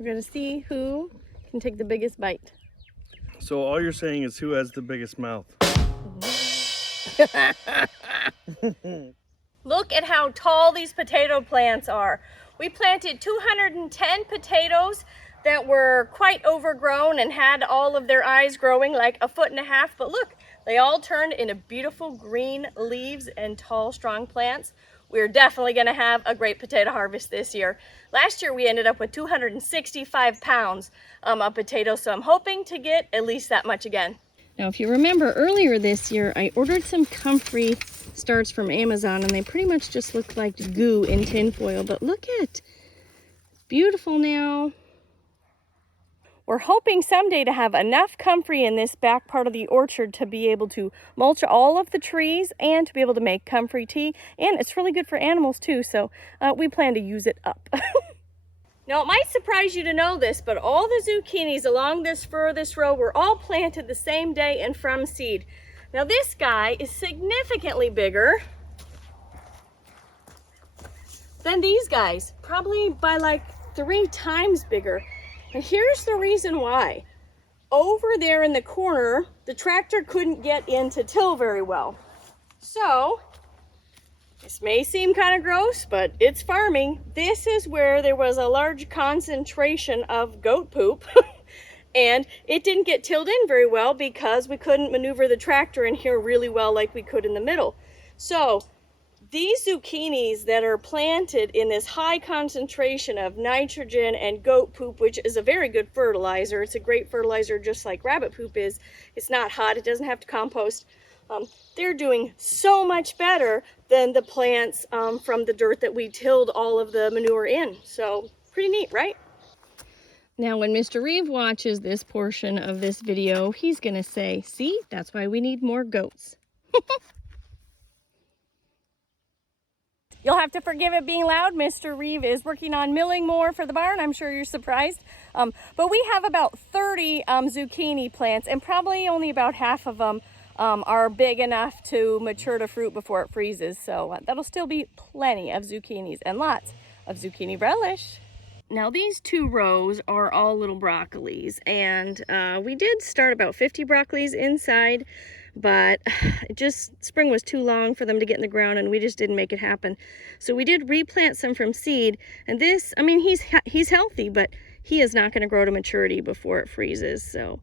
We're gonna see who can take the biggest bite. So all you're saying is who has the biggest mouth? Look at how tall these potato plants are. We planted 210 potatoes that were quite overgrown and had all of their eyes growing like 1.5 feet, but look, they all turned into beautiful green leaves and tall, strong plants. We're definitely gonna have a great potato harvest this year. Last year we ended up with 265 pounds of potatoes, so I'm hoping to get at least that much again. Now, if you remember earlier this year, I ordered some comfrey starts from Amazon and they pretty much just look like goo in tin foil, but look at, beautiful now. We're hoping someday to have enough comfrey in this back part of the orchard to be able to mulch all of the trees and to be able to make comfrey tea. And it's really good for animals too, so we plan to use it up. Now, it might surprise you to know this, but all the zucchinis along this furthest row were all planted the same day and from seed. Now, this guy is significantly bigger than these guys, probably by like 3 times bigger. And here's the reason why. Over there in the corner, the tractor couldn't get in to till very well. So, this may seem kind of gross, but it's farming. This is where there was a large concentration of goat poop and it didn't get tilled in very well because we couldn't maneuver the tractor in here really well like we could in the middle. So these zucchinis that are planted in this high concentration of nitrogen and goat poop, which is a very good fertilizer. It's a great fertilizer just like rabbit poop is. It's not hot, it doesn't have to compost. They're doing so much better than the plants from the dirt that we tilled all of the manure in. So pretty neat, right? Now, when Mr. Reeve watches this portion of this video, he's gonna say, see, that's why we need more goats. You'll have to forgive it being loud. Mr. Reeve is working on milling more for the barn. I'm sure you're surprised. But we have about 30 zucchini plants, and probably only about half of them are big enough to mature to fruit before it freezes. So that'll still be plenty of zucchinis and lots of zucchini relish. Now, these 2 rows are all little broccolis, and we did start about 50 broccolis inside, but spring was too long for them to get in the ground and we just didn't make it happen. So we did replant some from seed, and this, I mean, he's healthy, but he is not going to grow to maturity before it freezes. So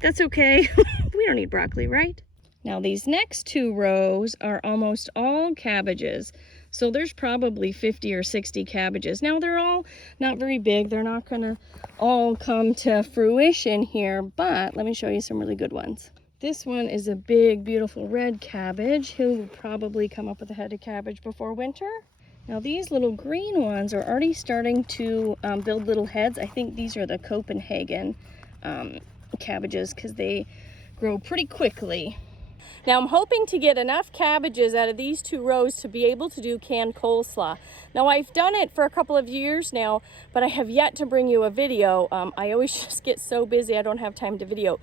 that's okay. We don't need broccoli, right? Now, these next 2 rows are almost all cabbages. So there's probably 50 or 60 cabbages. Now, they're all not very big. They're not going to all come to fruition here, but let me show you some really good ones. This one is a big, beautiful red cabbage. He'll probably come up with a head of cabbage before winter. Now, these little green ones are already starting to build little heads. I think these are the Copenhagen cabbages because they grow pretty quickly. Now, I'm hoping to get enough cabbages out of these 2 rows to be able to do canned coleslaw. Now, I've done it for a couple of years now, but I have yet to bring you a video. I always just get so busy I don't have time to video.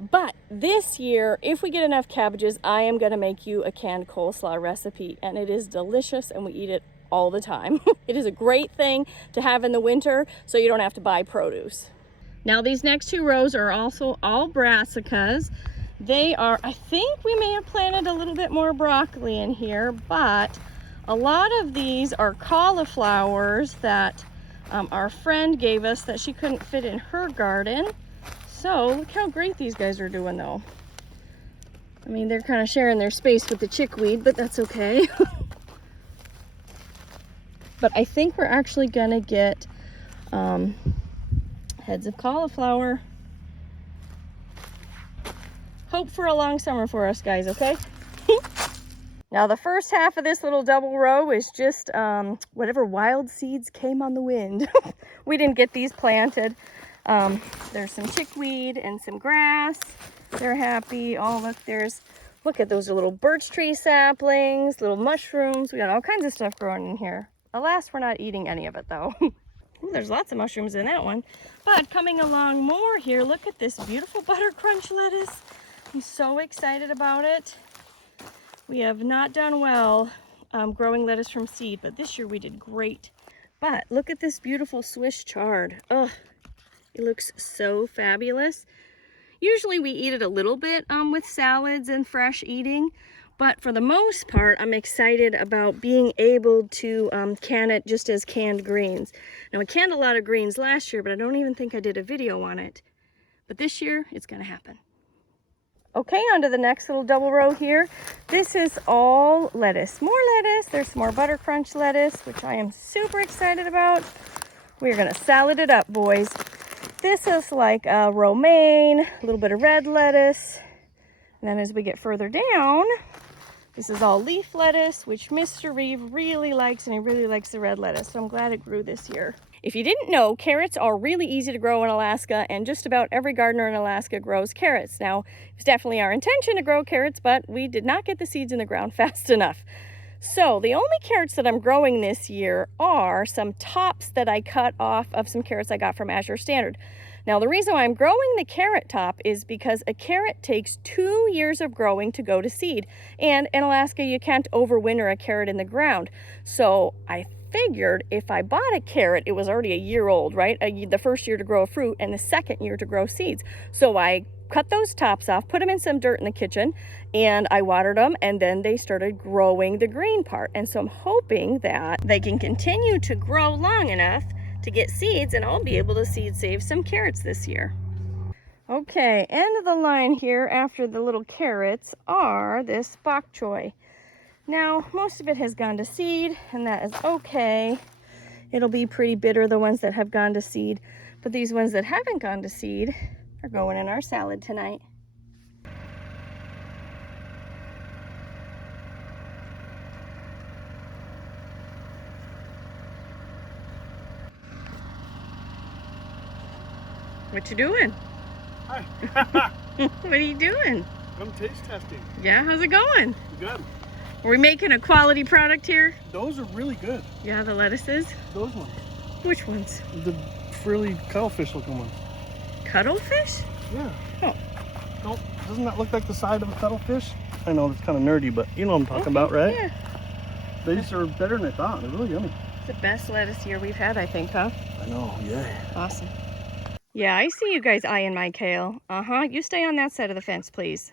But this year, if we get enough cabbages, I am going to make you a canned coleslaw recipe, and it is delicious and we eat it all the time. It is a great thing to have in the winter so you don't have to buy produce. Now, these next 2 rows are also all brassicas. They are, I think we may have planted a little bit more broccoli in here, but a lot of these are cauliflowers that our friend gave us that she couldn't fit in her garden. So look how great these guys are doing though. I mean, they're kind of sharing their space with the chickweed, but that's okay. But I think we're actually gonna get heads of cauliflower. Hope for a long summer for us, guys, okay? Now, the first half of this little double row is just whatever wild seeds came on the wind. We didn't get these planted. There's some chickweed and some grass. They're happy. Oh, look at those little birch tree saplings, little mushrooms. We got all kinds of stuff growing in here. Alas, we're not eating any of it though. Ooh, there's lots of mushrooms in that one. But coming along more here, look at this beautiful butter crunch lettuce. I'm so excited about it. We have not done well growing lettuce from seed, but this year we did great But look at this beautiful Swiss chard. Oh, it looks so fabulous. Usually we eat it a little bit with salads and fresh eating, but for the most part, I'm excited about being able to can it just as canned greens. Now, I canned a lot of greens last year, but I don't even think I did a video on it. But this year, it's gonna happen. Okay, on to the next little double row here. This is all lettuce. More lettuce. There's some more butter crunch lettuce, which I am super excited about. We're gonna salad it up, boys. This is like romaine, a little bit of red lettuce. And then as we get further down, this is all leaf lettuce, which Mr. Reeve really likes, and he really likes the red lettuce. So I'm glad it grew this year. If you didn't know, carrots are really easy to grow in Alaska, and just about every gardener in Alaska grows carrots. Now, it's definitely our intention to grow carrots, but we did not get the seeds in the ground fast enough. So the only carrots that I'm growing this year are some tops that I cut off of some carrots I got from Azure Standard. Now, the reason why I'm growing the carrot top is because a carrot takes 2 years of growing to go to seed. And in Alaska, you can't overwinter a carrot in the ground. So I figured if I bought a carrot, it was already a year old, right? The first year to grow a fruit and the second year to grow seeds. So I cut those tops off, put them in some dirt in the kitchen, and I watered them, and then they started growing the green part. And so I'm hoping that they can continue to grow long enough to get seeds, and I'll be able to seed save some carrots this year. Okay, end of the line here after the little carrots are this bok choy. Now, most of it has gone to seed, and that is okay. It'll be pretty bitter, the ones that have gone to seed, but these ones that haven't gone to seed are going in our salad tonight. What you doing? Hi. What are you doing? I'm taste testing. Yeah, how's it going? Good. Are we making a quality product here? Those are really good. Yeah, the lettuces. Those ones. Which ones? The frilly cuttlefish looking ones. Cuttlefish? Yeah. Oh. No, doesn't that look like the side of a cuttlefish? I know it's kind of nerdy, but you know what I'm talking about, right? Yeah. These are better than I thought. They're really yummy. It's the best lettuce year we've had, I think, huh? I know, yeah. Awesome. Yeah, I see you guys eyeing my kale. You stay on that side of the fence, please.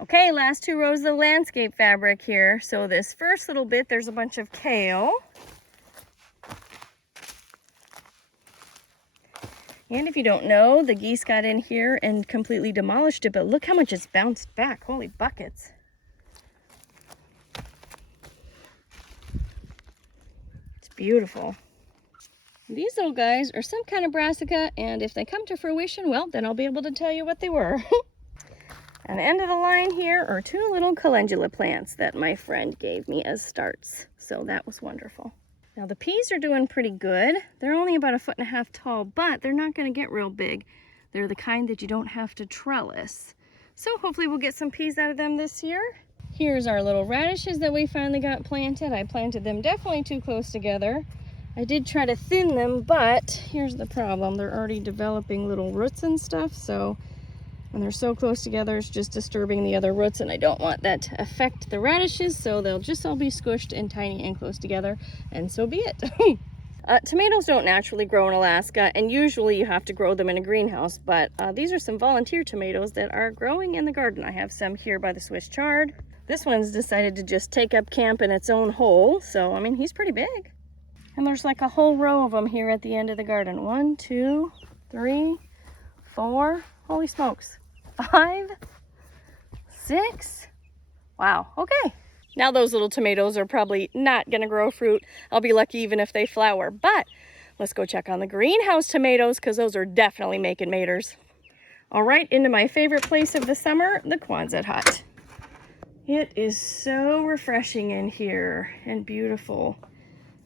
Okay, last 2 rows of landscape fabric here. So this first little bit, there's a bunch of kale. And if you don't know, the geese got in here and completely demolished it, but look how much it's bounced back. Holy buckets. It's beautiful. These little guys are some kind of brassica, and if they come to fruition, well, then I'll be able to tell you what they were. And the end of the line here are 2 little calendula plants that my friend gave me as starts. So that was wonderful. Now the peas are doing pretty good. They're only about 1.5 feet tall, but they're not going to get real big. They're the kind that you don't have to trellis. So hopefully we'll get some peas out of them this year. Here's our little radishes that we finally got planted. I planted them definitely too close together. I did try to thin them, but here's the problem. They're already developing little roots and stuff, so when they're so close together, it's just disturbing the other roots, and I don't want that to affect the radishes, so they'll just all be squished and tiny and close together, and so be it. Tomatoes don't naturally grow in Alaska, and usually you have to grow them in a greenhouse, but these are some volunteer tomatoes that are growing in the garden. I have some here by the Swiss chard. This one's decided to just take up camp in its own hole, so I mean, he's pretty big. And there's like a whole row of them here at the end of the garden. 1, 2, 3, 4, holy smokes, 5, 6. Wow, okay. Now those little tomatoes are probably not gonna grow fruit. I'll be lucky even if they flower, but let's go check on the greenhouse tomatoes because those are definitely making maters. All right, into my favorite place of the summer, the Quonset hut. It is so refreshing in here and beautiful.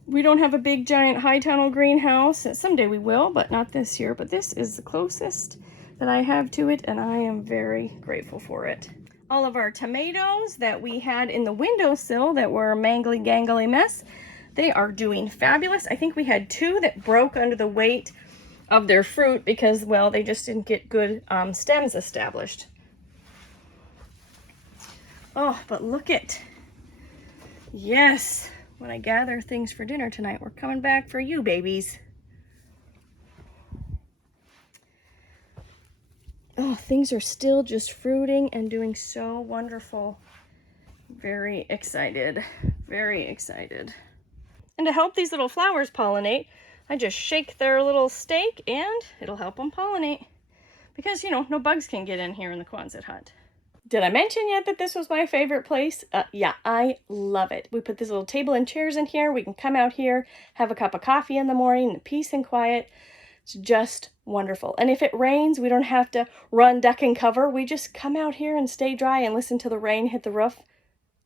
We don't have a big giant high tunnel greenhouse. Someday we will, but not this year. But this is the closest that I have to it, and I am very grateful for it. All of our tomatoes that we had in the windowsill that were a mangly gangly mess, they are doing fabulous. I think we had 2 that broke under the weight of their fruit because, well, they just didn't get good stems established. Oh, but look at, yes. when I gather things for dinner tonight. We're coming back for you, babies. Oh, things are still just fruiting and doing so wonderful. Very excited, very excited. And to help these little flowers pollinate, I just shake their little stake and it'll help them pollinate. Because, you know, no bugs can get in here in the Quonset hut. Did I mention yet that this was my favorite place? Yeah, I love it. We put this little table and chairs in here. We can come out here, have a cup of coffee in the morning, peace and quiet. It's just wonderful. And if it rains, we don't have to run, duck, and cover. We just come out here and stay dry and listen to the rain hit the roof.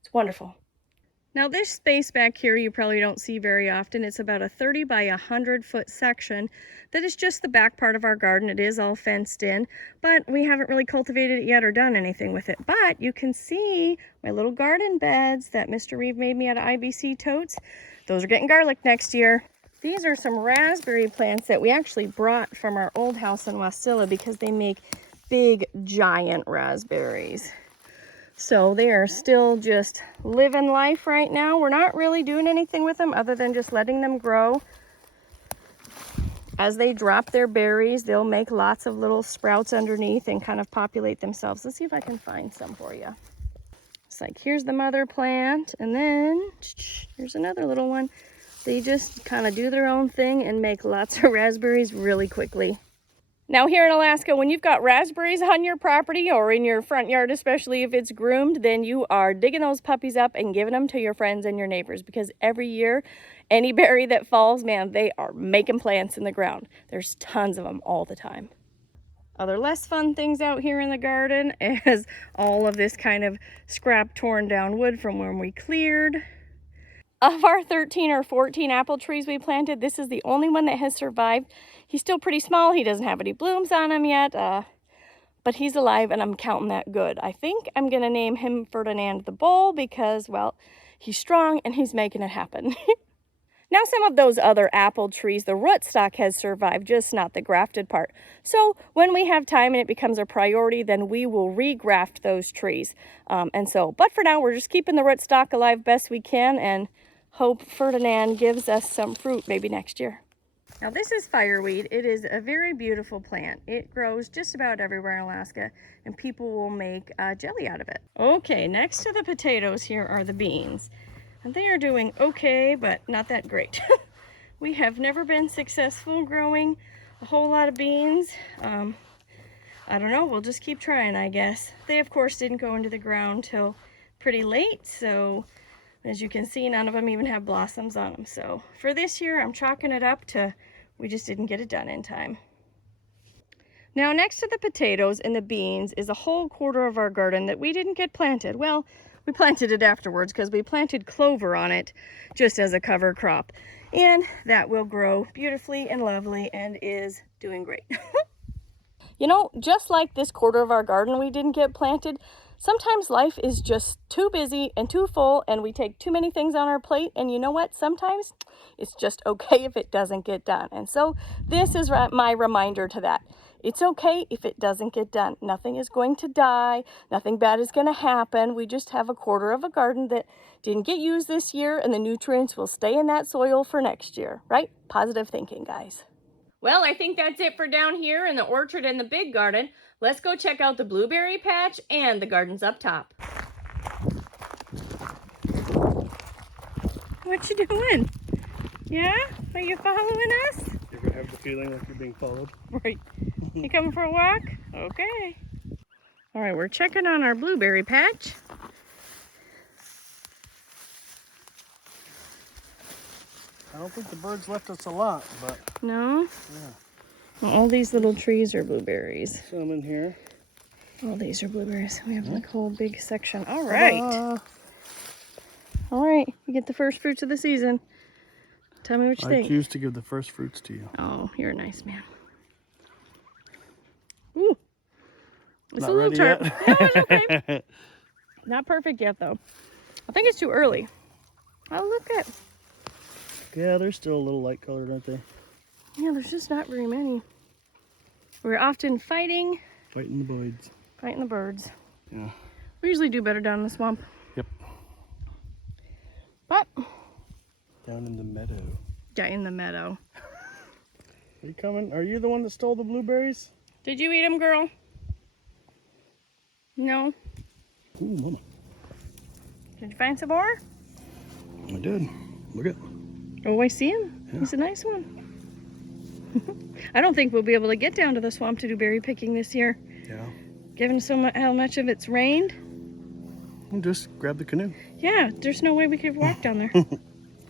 It's wonderful. Now this space back here you probably don't see very often. It's about a 30 by 100 foot section that is just the back part of our garden. It is all fenced in, but we haven't really cultivated it yet or done anything with it. But you can see my little garden beds that Mr. Reeve made me out of IBC totes. Those are getting garlic next year. These are some raspberry plants that we actually brought from our old house in Wasilla because they make big, giant raspberries. So they are still just living life right now. We're not really doing anything with them other than just letting them grow. As they drop their berries, they'll make lots of little sprouts underneath and kind of populate themselves. Let's see if I can find some for you. It's like, here's the mother plant, and then here's another little one. They just kind of do their own thing and make lots of raspberries really quickly. Now here in Alaska, when you've got raspberries on your property or in your front yard, especially if it's groomed, then you are digging those puppies up and giving them to your friends and your neighbors, because every year, any berry that falls, man, they are making plants in the ground. There's tons of them all the time. Other less fun things out here in the garden is all of this kind of scrap torn down wood from when we cleared. Of our 13 or 14 apple trees we planted, this is the only one that has survived. He's still pretty small. He doesn't have any blooms on him yet, but he's alive and I'm counting that good. I think I'm going to name him Ferdinand the Bull because, well, he's strong and he's making it happen. Now some of those other apple trees, the rootstock has survived, just not the grafted part. So when we have time and it becomes a priority, then we will regraft those trees. But for now, we're just keeping the rootstock alive best we can and hope Ferdinand gives us some fruit maybe next year. Now this is fireweed. It is a very beautiful plant. It grows just about everywhere in Alaska and people will make jelly out of it. Okay, next to the potatoes here are the beans. And they are doing okay, but not that great. We have never been successful growing a whole lot of beans. I don't know, we'll just keep trying, I guess. They of course didn't go into the ground till pretty late, so as you can see, none of them even have blossoms on them. So for this year, I'm chalking it up to we just didn't get it done in time. Now next to the potatoes and the beans is a whole quarter of our garden that we didn't get planted. Well, we planted it afterwards because we planted clover on it just as a cover crop. And that will grow beautifully and lovely and is doing great. You know, just like this quarter of our garden we didn't get planted, sometimes life is just too busy and too full and we take too many things on our plate, and you know what? Sometimes it's just okay if it doesn't get done. And so this is my reminder to that. It's okay if it doesn't get done. Nothing is going to die. Nothing bad is going to happen. We just have a quarter of a garden that didn't get used this year and the nutrients will stay in that soil for next year, right? Positive thinking, guys. Well, I think that's it for down here in the orchard and the big garden. Let's go check out the blueberry patch and the gardens up top. What you doing? Yeah? Are you following us? You're gonna have the feeling like you're being followed. Right. You coming for a walk? Okay. All right, we're checking on our blueberry patch. I don't think the birds left us a lot, but No? yeah. Well, all these little trees are blueberries. Some in here. All these are blueberries. We have like a whole big section. All right. All right, you get the first fruits of the season. Tell me what you think. I choose to give the first fruits to you. Oh, you're a nice man. Ooh. It's Not a little ready tart. yet? No, it's okay. Not perfect yet, though. I think it's too early. Oh, look at. Yeah, they're still a little light colored, aren't they? Yeah, there's just not very many. We're often fighting. Fighting the birds. Fighting the birds. Yeah. We usually do better down in the swamp. Yep. But Down in the meadow. Yeah, in the meadow. Are you coming? Are you the one that stole the blueberries? Did you eat them, girl? No? Ooh, mama. Did you find some more? I did. Look at. Oh, I see him. Yeah. He's a nice one. I don't think we'll be able to get down to the swamp to do berry picking this year. Yeah. Given how much of it's rained. We'll just grab the canoe. Yeah, there's no way we could walk down there.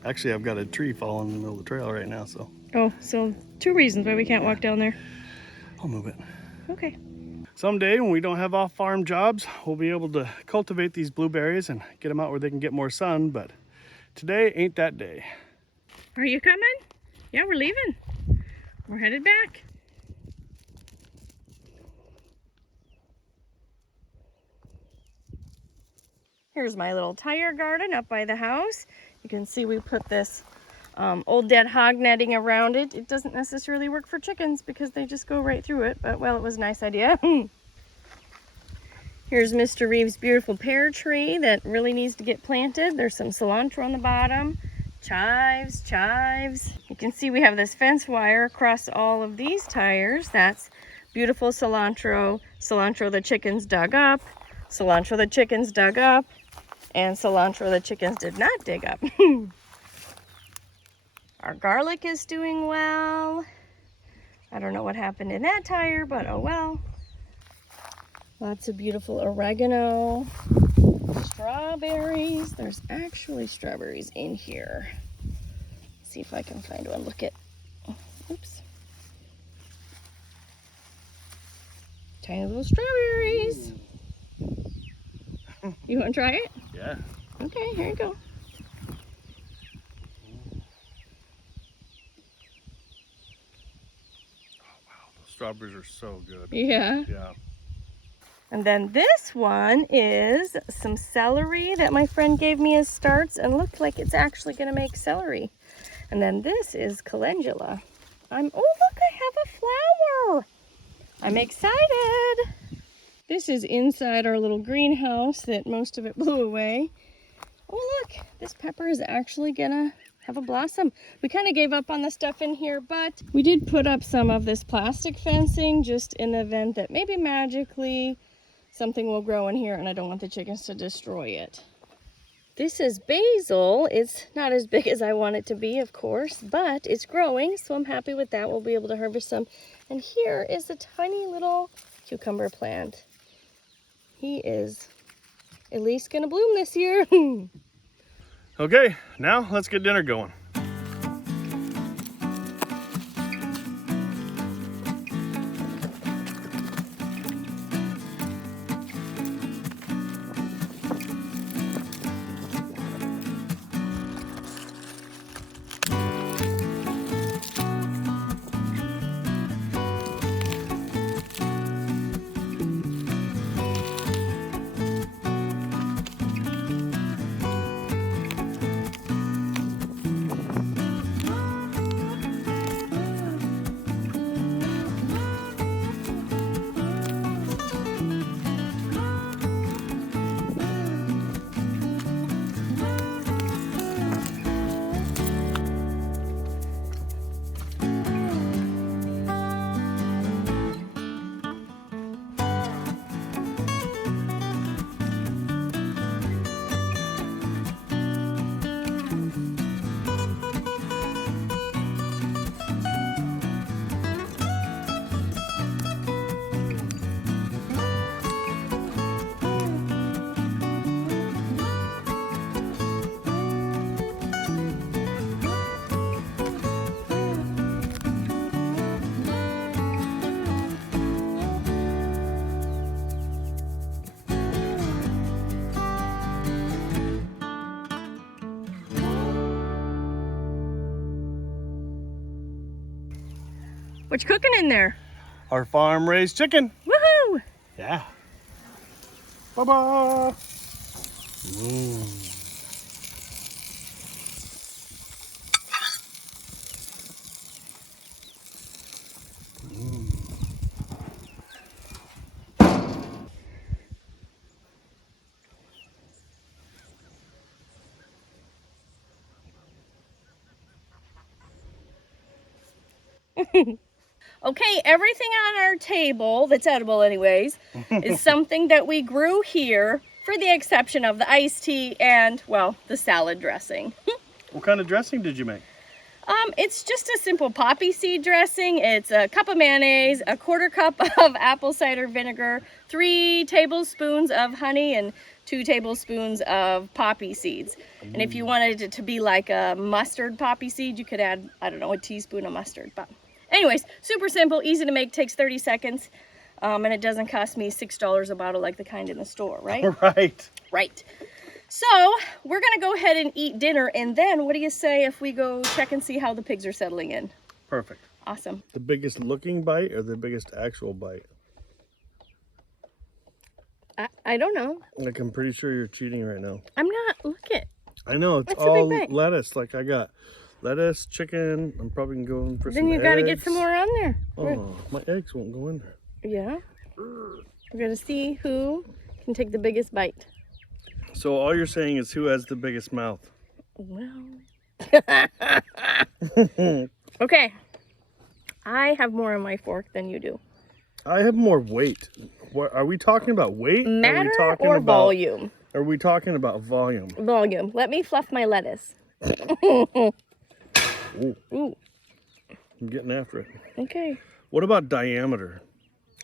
Actually, I've got a tree falling in the middle of the trail right now, so. Oh, so 2 reasons why we can't walk down there. I'll move it. Okay. Someday when we don't have off-farm jobs, we'll be able to cultivate these blueberries and get them out where they can get more sun, but today ain't that day. Are you coming? Yeah, we're leaving. We're headed back. Here's my little tire garden up by the house. You can see we put this old dead hog netting around it. It doesn't necessarily work for chickens because they just go right through it, but well, it was a nice idea. Here's Mr. Reeves' beautiful pear tree that really needs to get planted. There's some cilantro on the bottom. Chives. You can see we have this fence wire across all of these tires. That's beautiful cilantro. Cilantro the chickens dug up. Cilantro the chickens dug up. And cilantro the chickens did not dig up. Our garlic is doing well. I don't know what happened in that tire, but oh well. Lots of beautiful oregano. Strawberries. There's actually strawberries in here. Let's see if I can find one. Look at, oops. Tiny little strawberries. You want to try it? Yeah. Okay, here you go. Strawberries are so good. Yeah. Yeah. And then this one is some celery that my friend gave me as starts and looked like it's actually going to make celery. And then this is calendula. Oh look, I have a flower. I'm excited. This is inside our little greenhouse that most of it blew away. Oh look, this pepper is actually gonna have a blossom. We kind of gave up on the stuff in here, but we did put up some of this plastic fencing just in the event that maybe magically something will grow in here and I don't want the chickens to destroy it. This is basil. It's not as big as I want it to be, of course, but it's growing, so I'm happy with that. We'll be able to harvest some. And here is a tiny little cucumber plant. He is at least gonna bloom this year. Okay, now let's get dinner going. What you cooking in there? Our farm raised chicken. Woohoo! Yeah. Bye-bye. Mmm. Okay, everything on our table that's edible anyways is something that we grew here, for the exception of the iced tea and, well, the salad dressing. What kind of dressing did you make? It's just a simple poppy seed dressing. It's a cup of mayonnaise, a quarter cup of apple cider vinegar, 3 tablespoons of honey, and 2 tablespoons of poppy seeds. And if you wanted it to be like a mustard poppy seed, you could add, I don't know, a teaspoon of mustard. But anyways, super simple, easy to make, takes 30 seconds. And it doesn't cost me $6 a bottle like the kind in the store, right? Right. Right. So we're gonna go ahead and eat dinner, and then what do you say if we go check and see how the pigs are settling in? Perfect. Awesome. The biggest looking bite or the biggest actual bite? I don't know. Like, I'm pretty sure you're cheating right now. I'm not. Look it. I know, it's That's a all big bite. lettuce. Like, I got lettuce, chicken. I'm probably going for some Then you eggs. got to get some more on there. Oh, my eggs won't go in there. Yeah. We're gonna see who can take the biggest bite. So all you're saying is who has the biggest mouth? Well. Okay. I have more on my fork than you do. I have more weight. What are we talking about? Weight? Matter are we talking or about, volume? Are we talking about volume? Volume. Let me fluff my lettuce. Ooh, Ooh. I'm getting after it. Okay. What about diameter?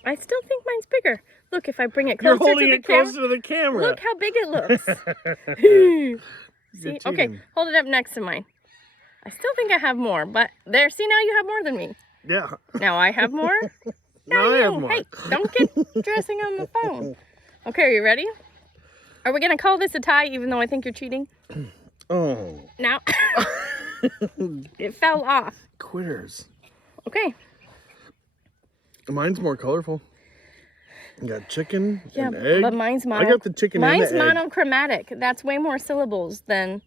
I still think mine's bigger. Look, if I bring it You're closer holding to the it camera. closer to the camera. Look how big it looks. See? Okay, cheating. hold it up next to mine. I still think I have more, but there, see, now you have more than me. Yeah. Now I have more. Now I have more. Hey, don't get dressing on the phone. Okay, are you ready? Are we going to call this a tie, even though I think you're cheating? Oh. Now, it fell off. Quitters. Okay. Mine's more colorful. You got chicken Yeah, and egg. but mine's I got the chicken and the egg. monochromatic. That's way more syllables than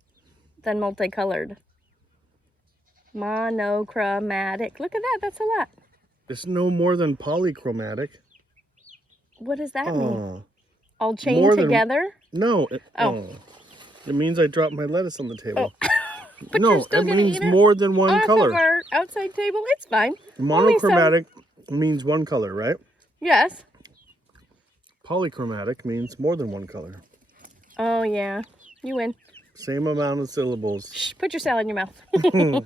multicolored. Monochromatic. Look at that. That's a lot. It's no more than polychromatic. What does that mean? Oh. All chained More than- together? No. Oh. It means I dropped my lettuce on the table. But no, you're still it gonna means eat it more than one off color. of our outside table. It's fine. Monochromatic means one color, right? Yes. Polychromatic means more than one color. Oh, yeah. You win. Same amount of syllables. Shh, put your salad in your mouth. Mm-hmm.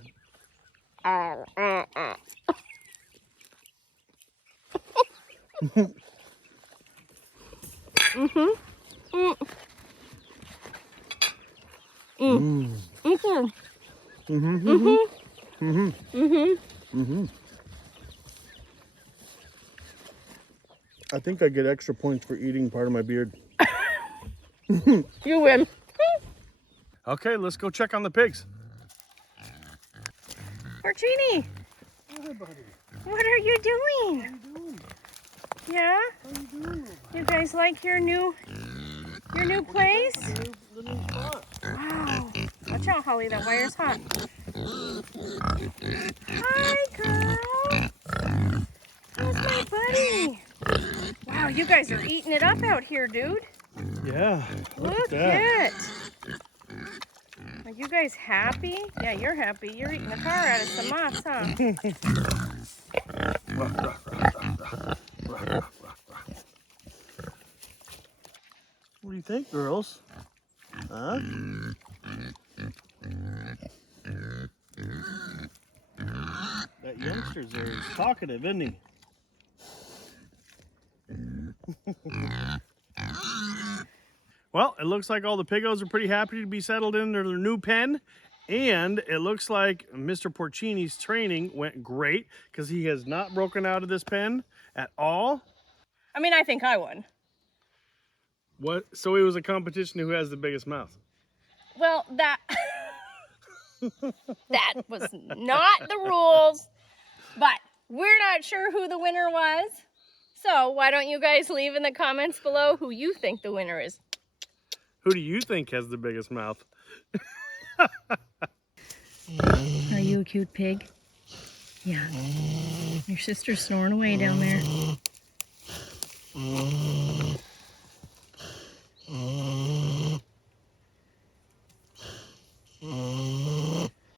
Mm. Mm. Mm-hmm. Mm-hmm. Mm-hmm. Mm-hmm. Mm-hmm. I think I get extra points for eating part of my beard. You win. Okay, let's go check on the pigs. Porcini, Hi, buddy. what are you doing? How you doing? Yeah? How you doing? You guys like your new place? The new spot. Wow. Watch out, Holly, that wire's hot. Hi, girl. How's my buddy? Wow, you guys are eating it up out here, dude. Yeah. Look that. it. Are you guys happy? Yeah, you're happy. You're eating the tar out of some moss, huh? What do you think, girls? Huh? That youngster's there is talkative, isn't he? Well, it looks like all the piggos are pretty happy to be settled in their new pen. And it looks like Mr. Porcini's training went great because he has not broken out of this pen at all. I mean, I think I won. What? So it was a competition who has the biggest mouth. Well, that was not the rules, but we're not sure who the winner was. So why don't you guys leave in the comments below who you think the winner is? Who do you think has the biggest mouth? Are you a cute pig? Yeah. Your sister's snoring away down there.